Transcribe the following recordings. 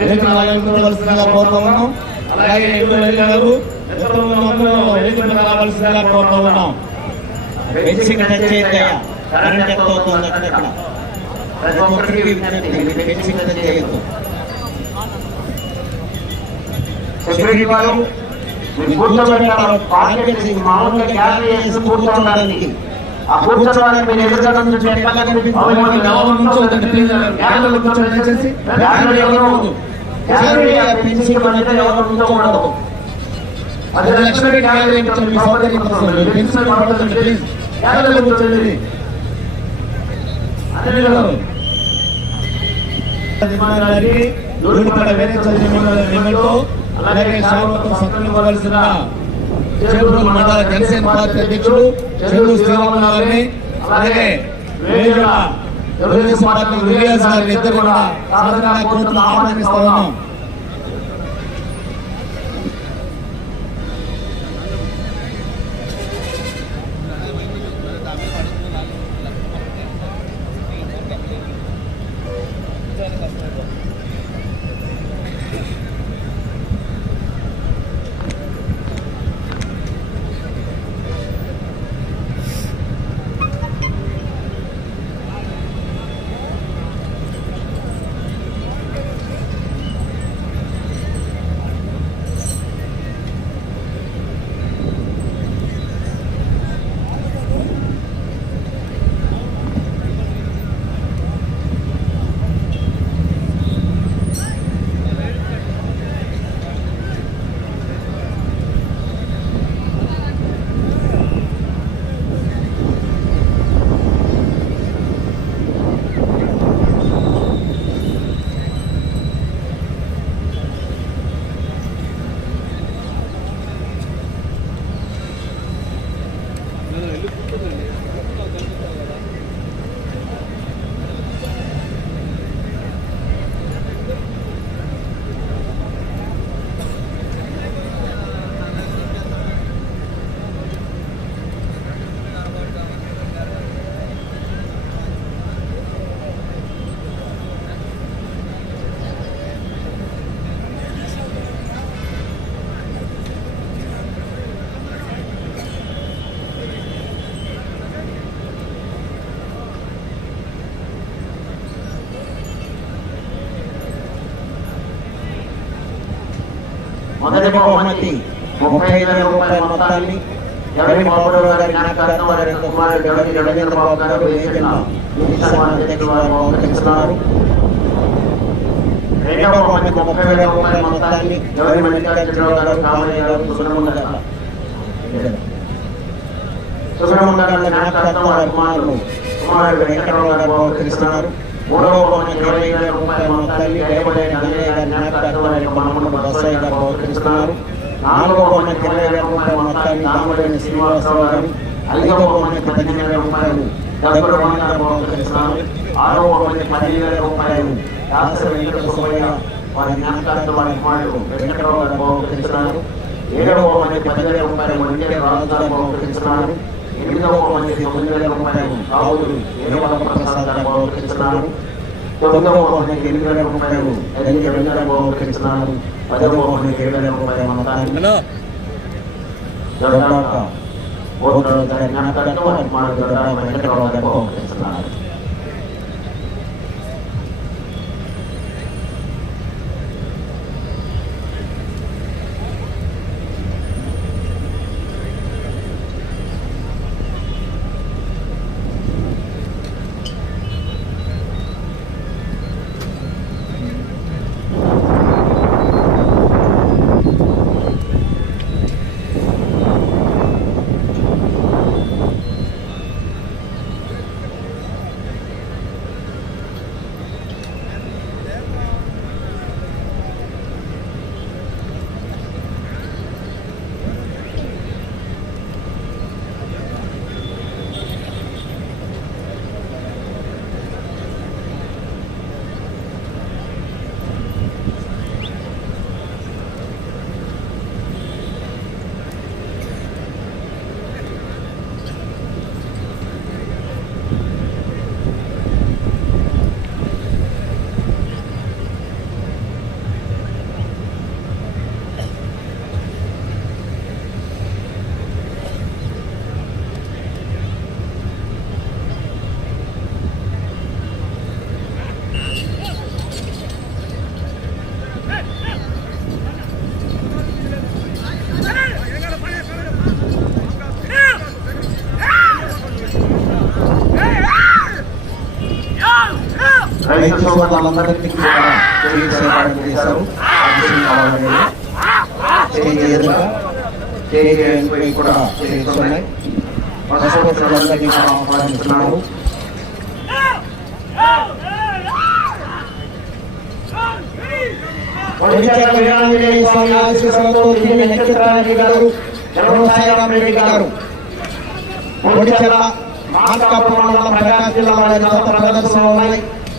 వేదిక అలంకరించవలసిందిగా కోరుతూ ఉన్నాం అలాగే అందరూ వేదిక మీద రావాల్సిందిగా కోరుతూ ఉన్నాం కరెంట్ ఎంత అవుతుంది ప్రతి ఒక్కరికి మామూలుగా చేసి ఆ కూర్చోని వాళ్ళని మీరు ఎవరు గ్యాలరీలో కూర్చొని దయచేసి గ్యాలరీ ఎవరు గ్యాలరీ ఫెన్సింగ్ అనేది ఎవరు ఉంచకూడదు అది లక్ష్మీ గ్యాలరీ కొంచెం సౌకర్యం అలాగే మండల జనసేన పార్టీ అధ్యక్షుడు చెరువు గారిని అలాగే తెలుగుదేశం పార్టీ విలియన్స్ గారిని ఇద్దరు కూడా సాధారణ కోరుతున్న ఆహ్వానిస్తా ఉన్నాం. మొదటి బహుమతి ముప్పై వేల రూపాయల మొత్తాన్ని జగన్ బాబు గారి జ్ఞాపకార్థం వారి కుమారుడు బాబు గారు బహుకరిస్తున్నారు రెండవ బహుమతి ముప్పై వేల రూపాయల మొత్తాన్ని జగన్ మల్లికార్జునరావు గారు గారు సుబ్రహ్మణ్య సుబ్రహ్మణ్య గారి వారి కుమారుడు కుమారుడు వెంకటరావు గారు బహుకరిస్తున్నారు మూడవ బహుమతి ఇరవై వేల రూపాయల మొత్తాన్ని వేయబడే నల్లయ్య గారి జ్ఞాపకార్థం వారి యొక్క గారు బహుకరిస్తున్నారు. నాలుగవ ఇరవై శ్రీనివాసరావు గారు. ఐదవ పదిహేను రూపాయలు దగ్గర గారు బహుకరిస్తున్నారు. ఆరవ పదిహేను వేల రూపాయలు దాస వెంకట సుబ్బయ్య వారి జ్ఞాపకార్థం వారి కుమారుడు వెంకటరావు గారు బహుకరిస్తున్నారు. ఏడవ బహుమతి పది రూపాయలు వెంకట రాజు గారు బహుకరిస్తున్నారు. ఎనిమిదవ బహుమతి తొమ్మిది వేల రూపాయలు రావులు ఏడవ ప్రసాద్ గారు బహుకరిస్తున్నారు తొమ్మిదవ బహుమతి ఎనిమిది వేల రూపాయలు ఎదిగి వెంకట బహుకరిస్తున్నారు పదవ బహుమతి ఏడు వేల రూపాయల మొత్తాన్ని దొడ్డాక దొంగ గారి జ్ఞాపకార్థం వారి కుమారుడు దొడ్డాక వెంకటరావు గారు బహుకరిస్తున్నారు రైతు సోదరులందరికీ చేశారు. కూడా చేస్తున్నాయి పశుపక్షులందరికీ కూడా ఆహ్వానిస్తున్నారు ఒడిచర్ల వీరాంజనేయ స్వామి ఆశీస్సులతో తిరిగి నక్షత్రారెడ్డి గారు చంద్రసాయిరాం రెడ్డి గారు. ఒడిచర్ల మార్కాపురం మండలం ప్రకాశం జిల్లా వారి జత ప్రదర్శనలో ఉన్నాయి.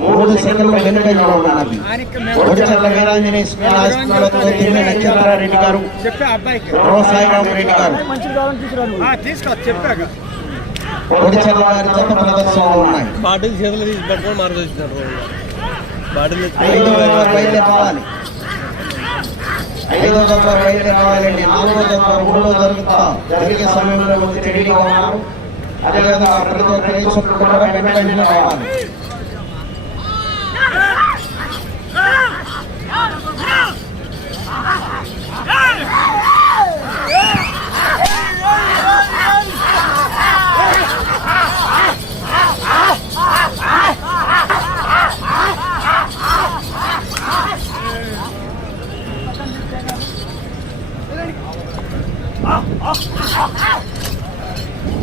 మూడు సెకండ్లు వెనుకంజలో ఉండాలి ఒడిచర్ల వీరాంజనేయ ఆశీస్సులతో తిరిగి నక్షత్రారెడ్డి గారు? సాయిరామ రెడ్డి గారు. ఒడిచర్ల వారి జత ప్రదర్శనలో ఉన్నాయి. బాటిల్ చేతులు తీసి పెట్టుకొని మార్చేసినారు బాటిల్ ఐదో బయలుదేరి రావాలి ఐదో దఫా బయలుదేరి రావాలండి నాలుగో దఫా మూడో జరుగుతా జరిగే సమయంలో ముందు రెడీగా ఉన్నారు. అదేవిధంగా ప్రతి ఒక్క కూడా వెంటనే రావాలి.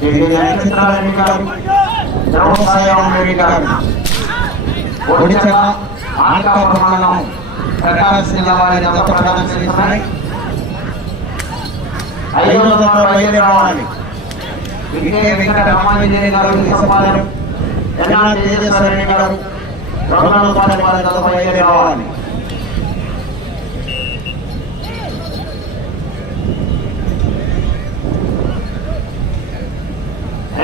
నక్షత్రారెడ్డి గారు రామసాయి మండలం ప్రకాశం జిల్లా వారి దత్త ప్రదర్శనిస్తున్నాయి ఐదో దత్త బయలుదేరి రావాలి ఇదే వెంకట రామాంజనేయ గారు ఇసపాలెం ఎన్నా గారు బయలుదేరి రావాలి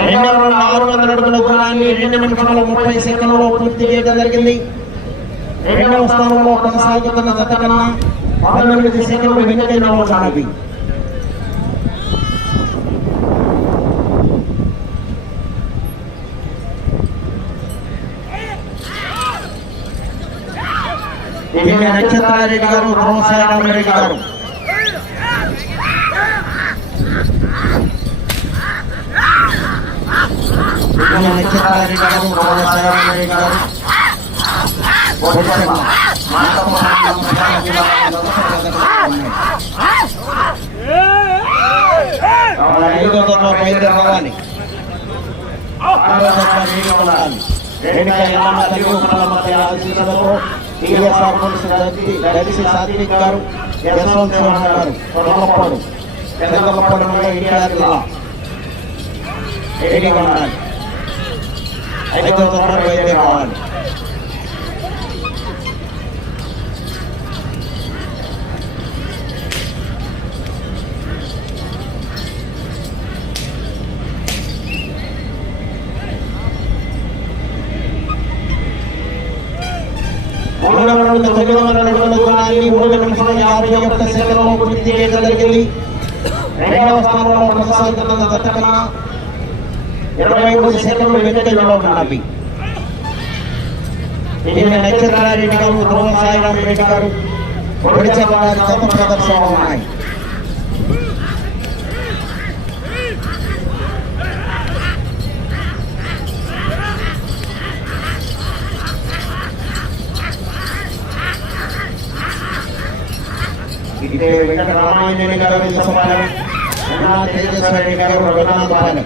రెండు వందల ఆరు వందల అడుగుల దూరాన్ని రెండు నిమిషాల ముప్పై సెకండ్లలో పూర్తి చేయడం జరిగింది. రెండవ స్థానంలో కొనసాగుతున్న జత కన్నా పంతొమ్మిది సెకండ్లు వెనుకైన ఉండాలి నక్షత్రారెడ్డి గారు రామసాయిరామ రెడ్డి గారు దివ్య నక్షత్రారెడ్డి గారు రామసాయిరామ రెడ్డి గారు ఒడిశా మార్కాపురం ప్రకాశం జిల్లా కావాలి. ఐదో రావాలి ఆరో దశలో నీళ్ళు ఉండాలి రెండు ఎల్లమ్మ తెలుగు మధ్య సాత్విక్ గారు యశ్వంత్ గారు పెద్దగొప్పడు జిల్లా ఉండాలి ఐదో దశలో బయలుదేరి రావాలి మూడు వందల తొమ్మిది వందల అడుగుల మూడు నిమిషాల యాభై ఒక్క సెకండ్లో పూర్తి చేయడం జరిగింది రెండవ స్థానంలో కొనసాగుతున్న జత ఇరవై మూడు సెకండ్లు వెనుకలో ఉండాలి నక్షత్రారెడ్డి గారు ధ్రువ సాయిరామ్ రెడ్డి గారు ఒడిచా తమ జత ఉన్నాయి. ఇదే వెంకట రామాయణ గారు విశ్వపాలెం ఎన్నా గారు రఘునాథ్ ఉదయం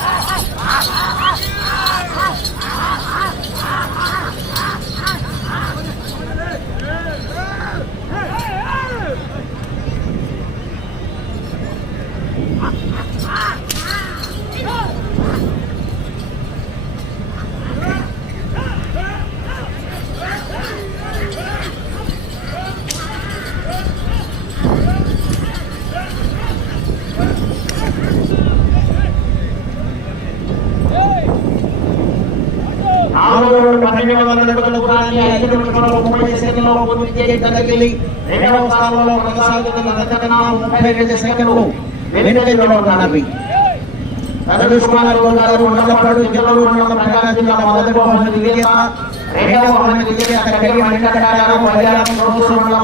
స్థానంలో సెకండ్లలో పూర్తి చేయడం జరిగింది రెండవ స్థానంలో కొనసాగుతున్న గతకన్నా ముప్పై రెండు సెకండ్లు. వెనుకలో ఉన్నవి. రమేష్ గారు జిల్లాలో ఉన్న ప్రకాశం జిల్లా మొదటి బహుమతి విజేత. రెండవ బహుమతి విజేత వెంకట గారు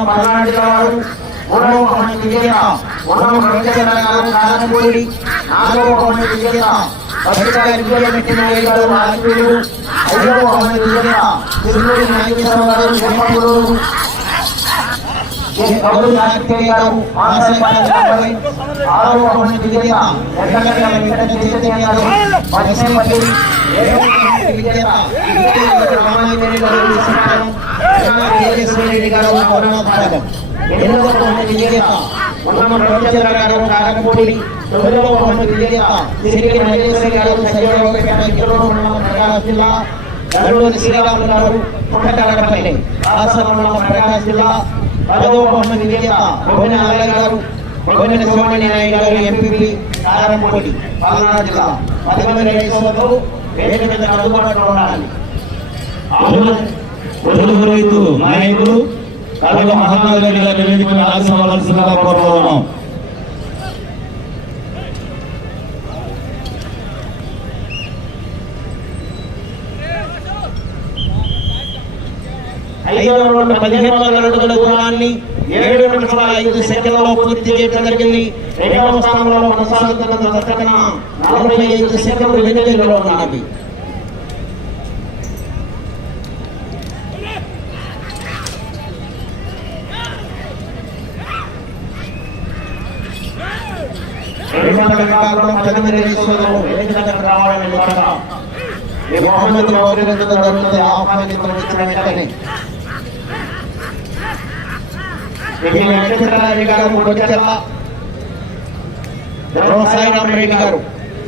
పల్నాడు మూడవ బహుమతి విజేత గారు నాలుగవ బహుమతి విజేత. పత్రికా రాజకీయులు తిరుమూరి నాగేశ్వర గారు జమ్మూరు గౌరవ రాజకీయ గారు ఆశయ ఆరవ బహుమతి వెంకట గారు గారు గారు ఉన్నమ గారు తొమ్మిదవ బహుమతి విజేత సిరిగి నాగేశ్వరి గారు సజీవరావుపేట జిల్లా మండలం ప్రకాశం జిల్లా గరుడూరి శ్రీరాములు గారు పుట్టకడపల్లి రాష్ట్ర మండలం ప్రకాశం జిల్లా పదవ బహుమతి విజేత భువన అల్లయ్య గారు భువన సుబ్రహ్మణ్య నాయుడు గారు ఎంపీపీ కారంపూడి పల్నాడు జిల్లా పదకొండు రైతులకు వేదిక మీద అందుబాటులో ఉండాలి తెలుగు రైతు నాయకులు కడగ మహాత్మా రెడ్డి గారి వేదికను ఆశించవలసిందిగా కోరుతూ ఐదు వందల పదిహేను వందల అడుగుల దూరాన్ని ఏడు నిమిషాల ఐదు సెకండ్లలో పూర్తి చేయడం జరిగింది. రెండవ స్థానంలో కొనసాగుతున్న దశకన నలభై ఐదు సెకండ్లు వెనుకలో ఉన్నవి రావాలని కోరట ఆహ్వానితులు వచ్చిన వెంటనే ఇది గారు కొడిచెల్ల సాయిరామ్ రెడ్డి గారు.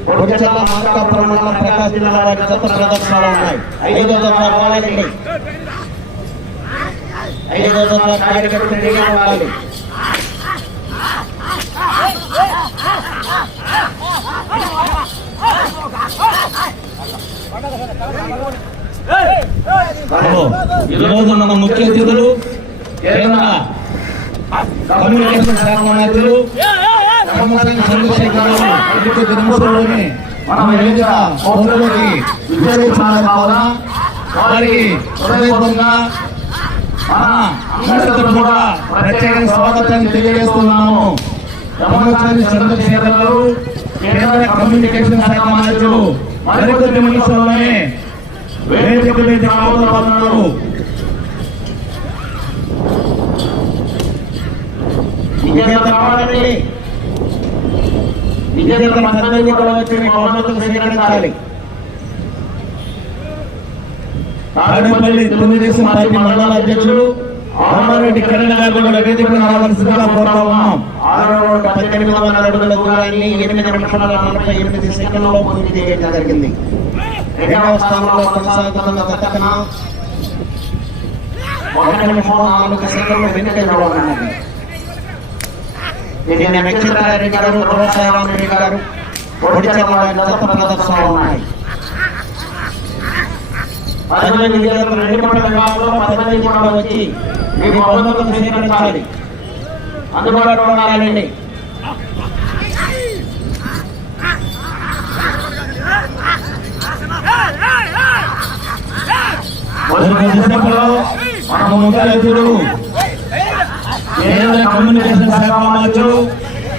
కొడిచెల్ల మార్కాపురం మండలం ప్రకాశం జిల్లా వారి చెత్త ప్రదర్శనలు ఉన్నాయి. ఐదో జత రావాలండి ఐదో జత కార్యకర్తలు రెడీగా ఉండాలి ఈరోజు మన ముఖ్య అతిథులు కేంద్ర కమ్యూనికేషన్ శాఖ మంత్రులు నిమిషంలోనే మన వారికి హృదయపూర్వకంగా అందరితో కూడా ప్రత్యేక స్వాగతాన్ని తెలియజేస్తున్నాము. చంద్రశేఖర్ గారు కేంద్ర కమ్యూనికేషన్ శాఖ మంత్రులు మరికొద్ది నిమిషంలోనే వేదిక మీద రాబోతున్నారు విజేత కావాలండి. విజేత పద్ధతి కూడా వచ్చి మీ బహుమతులు స్వీకరించాలి. తాడేపల్లి తెలుగుదేశం పార్టీ మండల అధ్యక్షులు రామారెడ్డి కిరణ్ గారు కూడా వేదిక రావాల్సిందిగా కోరుతా ఉన్నాం. ఆరో రౌండ్ పద్దెనిమిది వందల అడుగుల దూరాన్ని ఎనిమిది నిమిషాల నలభై ఎనిమిది సెకండ్లలో పూర్తి చేయడం జరిగింది. రెండవ స్థానంలో కొనసాగుతున్న దత్తకన ఒకటి నిమిషం నాలుగు సెకండ్లు వెనుకలో ఉన్నది దీన్ని నక్షత్రారెడ్డి గారు రోసారామరెడ్డి గారు వారి ప్రదర్శనలు ఉన్నాయి. పదమంది విజేతలు రెండు మండల విభాగంలో పదమంది కూడా వచ్చి మీ బహుమతులు స్వీకరించాలి అందుబాటులో ఉండాలండి. మరికొద్ది సేపట్లో మన ముఖ్య అతిథులు కేంద్ర కమ్యూనికేషన్ శాఖ మంత్రులు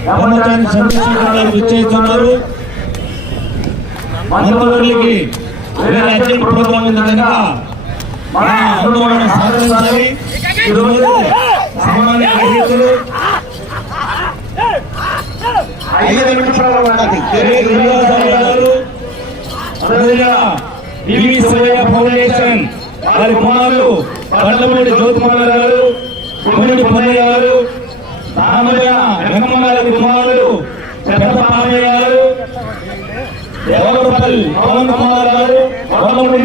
రామచంద్ర చంద్రశేఖర్ గారు విచ్చేస్తున్నారు. మంత్రులకి వేరే అర్జెంట్ ప్రోగ్రాం ఉంది కనుక మన అనుభవాలను సాధించాలి. ఈరోజు సామాన్య రహితులు ఐదు నిమిషాల ఉన్నది గారు అదేవిధంగా ఫౌండేషన్ వారి కుమారులు బండ్లమూడి జ్యోతికుమార్ గారు కొమ్మిడి పొన్నయ్య గారు రామయ్య వెంకమ్మ గారి కుమారుడు పెద్ద పామయ్య గారు దేవరపల్లి పవన్ కుమార్ గారు వరలమూడి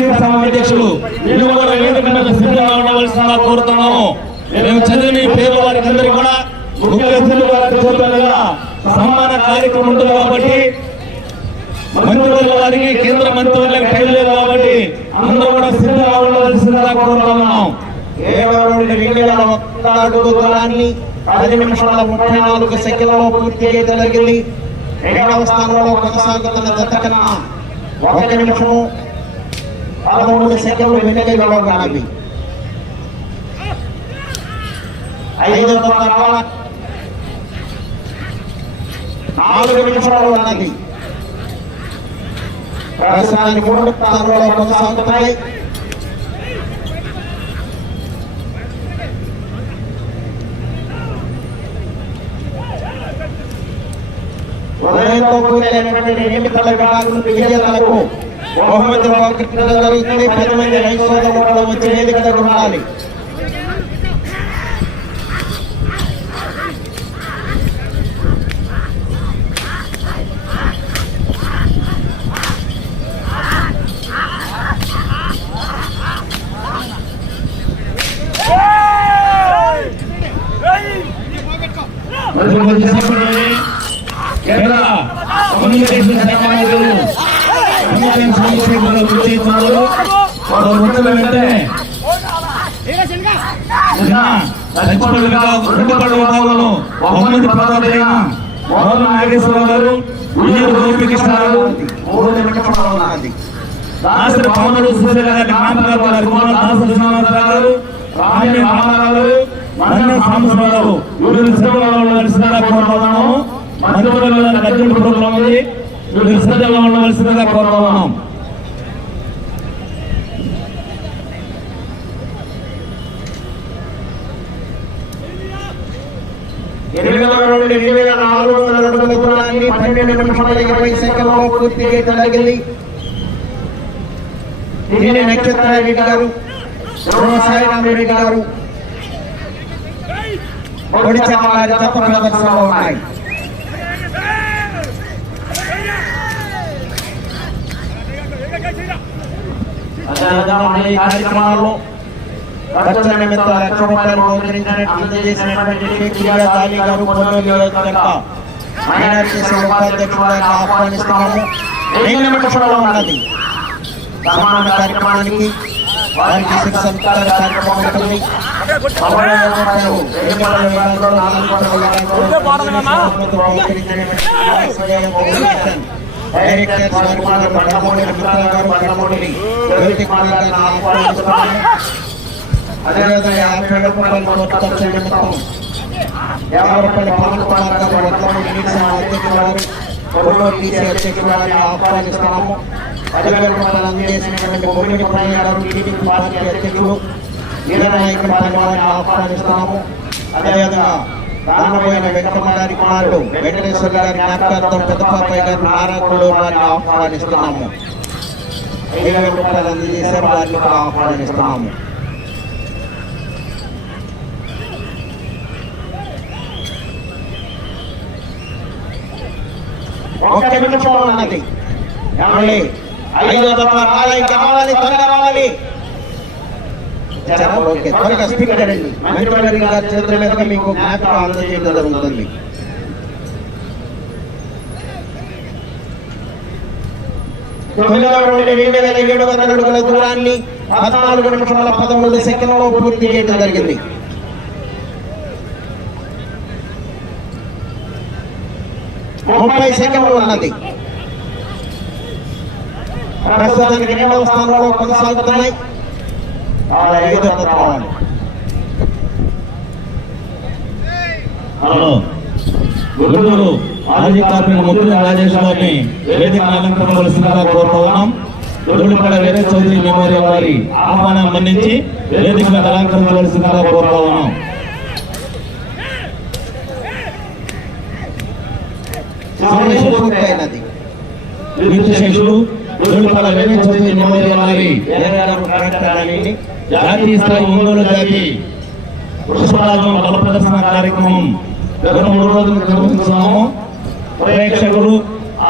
వీళ్ళు కూడా వేదిక మీద సిద్ధంగా ఉండవలసిందిగా కోరుతున్నాము. మేము చదివిన పేరు వారికి అందరికీ కూడా ముఖ్య అతిథులు వారికి చూపుతుండగా సన్మాన కార్యక్రమం ఉంటుంది కాబట్టి మంత్రివర్గ వారికి కేంద్ర మంత్రివర్గం టైం లేదు కాబట్టి అందరూ కూడా సిద్ధంగా ఉండవలసిందిగా కోరుతున్నాం ఏడవ నుండి రెండు దూరాన్ని పది నిమిషాల ముప్పై నాలుగు సెకండ్లలో జరిగింది. రెండవ స్థానంలో కొనసాగుతున్న జత కన్నా ఒక నిమిషము పదమూడు సెకండ్లు వెనుకలో ఉన్నవి నాలుగు నిమిషాలు ఉన్నది. ప్రస్తుతానికి మూడు స్థానంలో కొనసాగుతున్నాయి ఎన్నికల విభాగం విజేతలకు బహుమతి పది మంది రైతు సోదరులు వచ్చి వేదిక దగ్గర ఉండాలి వెంటనే నిన్న లక్ష్మణ విభాగం రెండు పడు విభాగంలో బహుమతి ప్రధాన మోహన్ నాగేశ్వరరావు గారు పవనుడు సుశీల గారి రాణి రామారావు గారు మన్న సాంబశివరావు వీరు సిద్ధంగా ఉండవలసిందిగా కోరుతున్నాము ఉంది వీరు ఎనిమిది వందల రెండు వేల నాలుగు వందల అడుగుల దూరాన్ని పన్నెండు నిమిషాల ఇరవై దీనిని గారు గారు వారి ప్రదర్శనలో ఉన్నాయి అదేవిధంగా మన ఈ కార్యక్రమాల్లో ఖర్చుల నిమిత్తం లక్ష రూపాయలు అందజేసినటువంటి షేక్ గారు పొన్నూరు నియోజకవర్గ సంఘ ఉపాధ్యక్షుడిగా ఆహ్వానిస్తున్నాము రెండు నిమిషంలో ఉన్నది కార్యక్రమానికి వారికి శిక్ష సత్కార కార్యక్రమం ఉంటుంది డైరెక్టర్ బండమూడి బండమూడిని ఆహ్వానిస్తున్నాము అదేవిధంగా యాభై వేల రూపాయలు కోర్టు ఖర్చు యాభై పవన్ కుమార్ గారు వారు వారిని ఆహ్వానిస్తున్నాము. పదివేల రూపాయలు అందజేసినటువంటి బొమ్మిడి టీడీపీ పార్టీ అధ్యక్షులు వారిని ఆహ్వానిస్తున్నాము. అదేవిధంగా రానబోయిన వెంకమ్మ కుమారుడు వెంకటేశ్వర గారి జ్ఞాపకార్థం పెద్దపాపయ్య గారు నారాయణుడు వారిని ఆహ్వానిస్తున్నాము. ఐదు వేల రూపాయలు అందజేసే వారిని కూడా ఆహ్వానిస్తున్నాము. ఒక్క నిమిషం ఉన్నది ఏమండి? ఐదో తప్ప రావాలి కావాలి త్వరగా రావాలి. ఓకే త్వరగా స్పీకర్ అండి మంత్రి గారి చేతుల మీదుగా మీకు జ్ఞాపకం అందజేయడం జరుగుతుంది. రెండు వేల ఏడు వందల అడుగుల దూరాన్ని పద్నాలుగు నిమిషాల పదమూడు సెకండ్లలో పూర్తి చేయడం జరిగింది. ముప్పై సెకండ్లు ఉన్నది. ప్రస్తుతానికి రెండవ స్థానంలో కొనసాగుతున్నాయి. ఆ హలో. గుంటూరు మాజీ కార్మిక రాజేష్ గారిని వేదిక అలంకరించవలసిందిగా చౌదరి మెమోరియల్ వారి ఆహ్వానం మన్నించి వేదిక మీద అలంకరించవలసిందిగా కోరుతా ఉన్నాం. జాతీయ స్థాయి ఒంగోలు జాతి పుష్పరాజం బల ప్రదర్శన కార్యక్రమం గత మూడు రోజులు నిర్వహిస్తున్నాము ప్రేక్షకులు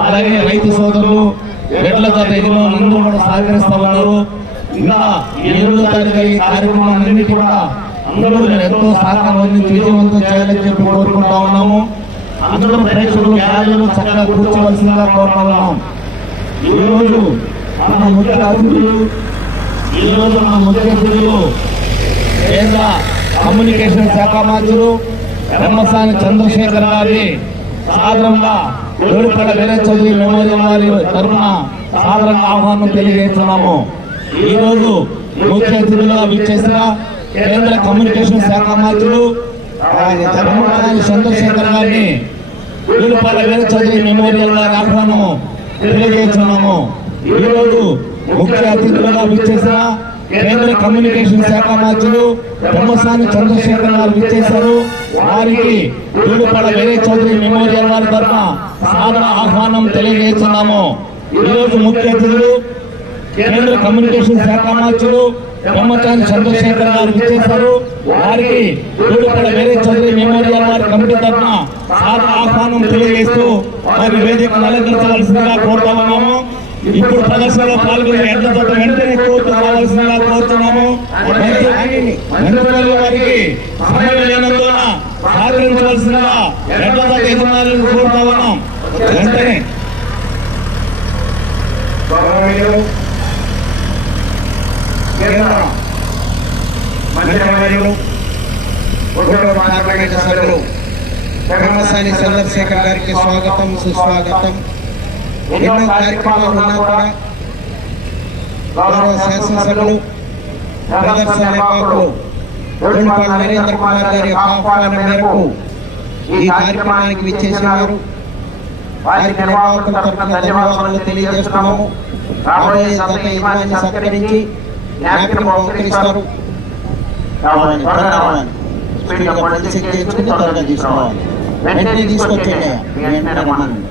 అలాగే రైతు సోదరులు ఎడ్ల యజమానులు అందరూ కూడా సహకరిస్తా ఉన్నారు. ఇంకా ఎనిమిదో తారీఖు ఈ కార్యక్రమం అన్నిటి కూడా అందరూ ఎంతో సహకారం అందించి విజయవంతం చేయాలని చెప్పి కోరుకుంటా ఉన్నాము. అందరూ ప్రేక్షకులు న్యాయాలను చక్కగా కూర్చోవలసిందిగా కోరుతా ఈరోజు మన ముఖ్య అతిథులు ఈరోజు మన ముఖ్య అతిథులు కేంద్ర కమ్యూనికేషన్ శాఖ మంత్రులు బ్రహ్మసాని చంద్రశేఖర్ గారి సాధారణంగా ఏడుపడ వీరే చౌదరి మెమోరియల్ వారి తరఫున సాధారణంగా ఆహ్వానం తెలియజేస్తున్నాము. ఈరోజు ముఖ్య అతిథులుగా విచ్చేసిన కేంద్ర కమ్యూనికేషన్ శాఖ మంత్రులు చంద్రశేఖర్ గారిని వీళ్ళు వీర చౌదరి మెమోరియల్ వారి ఆహ్వానము తెలియజేస్తున్నాము. ఈ రోజు ముఖ్య అతిథులుగా విచ్చేసిన కేంద్ర కమ్యూనికేషన్ శాఖ మంత్రులు బ్రహ్మసాని చంద్రశేఖర్ గారు విచ్చేశారు. వారికి దూడుపడ వీరే చౌదరి మెమోరియల్ వారి తరఫున సాదర ఆహ్వానం తెలియజేస్తున్నాము. ఈ రోజు ముఖ్య అతిథులు కేంద్ర కమ్యూనికేషన్ శాఖ మంత్రులు బ్రహ్మచారి చంద్రశేఖర్ గారు విచ్చేశారు. వారికి దూడుపడ వీరే చౌదరి మెమోరియల్ వారి కమిటీ తరఫున సాదర ఆహ్వానం తెలియజేస్తూ వారి వేదికను అలంకరించవలసిందిగా కోరుతా ఉన్నాము. ఇప్పుడు ప్రదర్శనలో పాల్గొనే ఎడ్ల జత వెంటనే కోర్టు రావాల్సిందిగా కోరుతున్నాము. వారికి సమయం లేనందున సహకరించవలసిందిగా ఎడ్ల జత యజమానులను కోరుతా ఉన్నాం. వెంటనే. గౌరవనీయులు కేంద్ర. మంత్రివర్యులు గుంటూరు పార్లమెంట్ సభ్యులు బ్రహ్మసాని చంద్రశేఖర్ గారికి స్వాగతం సుస్వాగతం. ఎన్నో కార్యక్రమాలు ఉన్నా కూడా గౌరవ శాసనసభ్యులు ప్రదర్శన నిర్వాహకులు వేణుపాల నరేంద్ర కుమార్ గారి ఆహ్వానం మేరకు ఈ కార్యక్రమానికి విచ్చేసినారు. వారికి నిర్వాహకుల తరఫున ధన్యవాదాలు తెలియజేస్తున్నాము. రాబోయే జత సత్కరించి జ్ఞాపికను బహుకరిస్తారు రావాలి త్వరగా రావాలి స్పీడ్గా పొండి చేసుకుని త్వరగా తీసుకోవాలి వెంటనే తీసుకొచ్చేయండి వెంటనే రమ్మనండి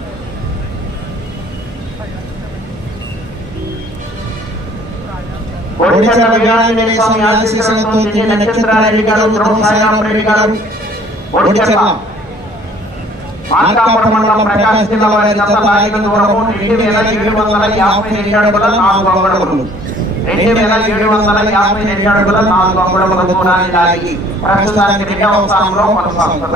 ఒడిశాల వీరాంజనేయ స్వామి ఆశీస్సులతో తిన్న నక్షత్రారెడ్డి గారు ధ్రువ సాయిరాం రెడ్డి గారు ఒడిశాల మార్కాపురం మండలం ప్రకాశం జిల్లా వారి జత ఆగిన దూరము రెండు వేల ఏడు వందల యాభై రెండు అడుగుల నాలుగు అంగుళములు రెండు వేల ఏడు వందల యాభై రెండు అడుగుల నాలుగు అంగుళముల దూరాన్ని లాగి ప్రస్తుతానికి రెండవ స్థానంలో కొనసాగుతున్నాయి.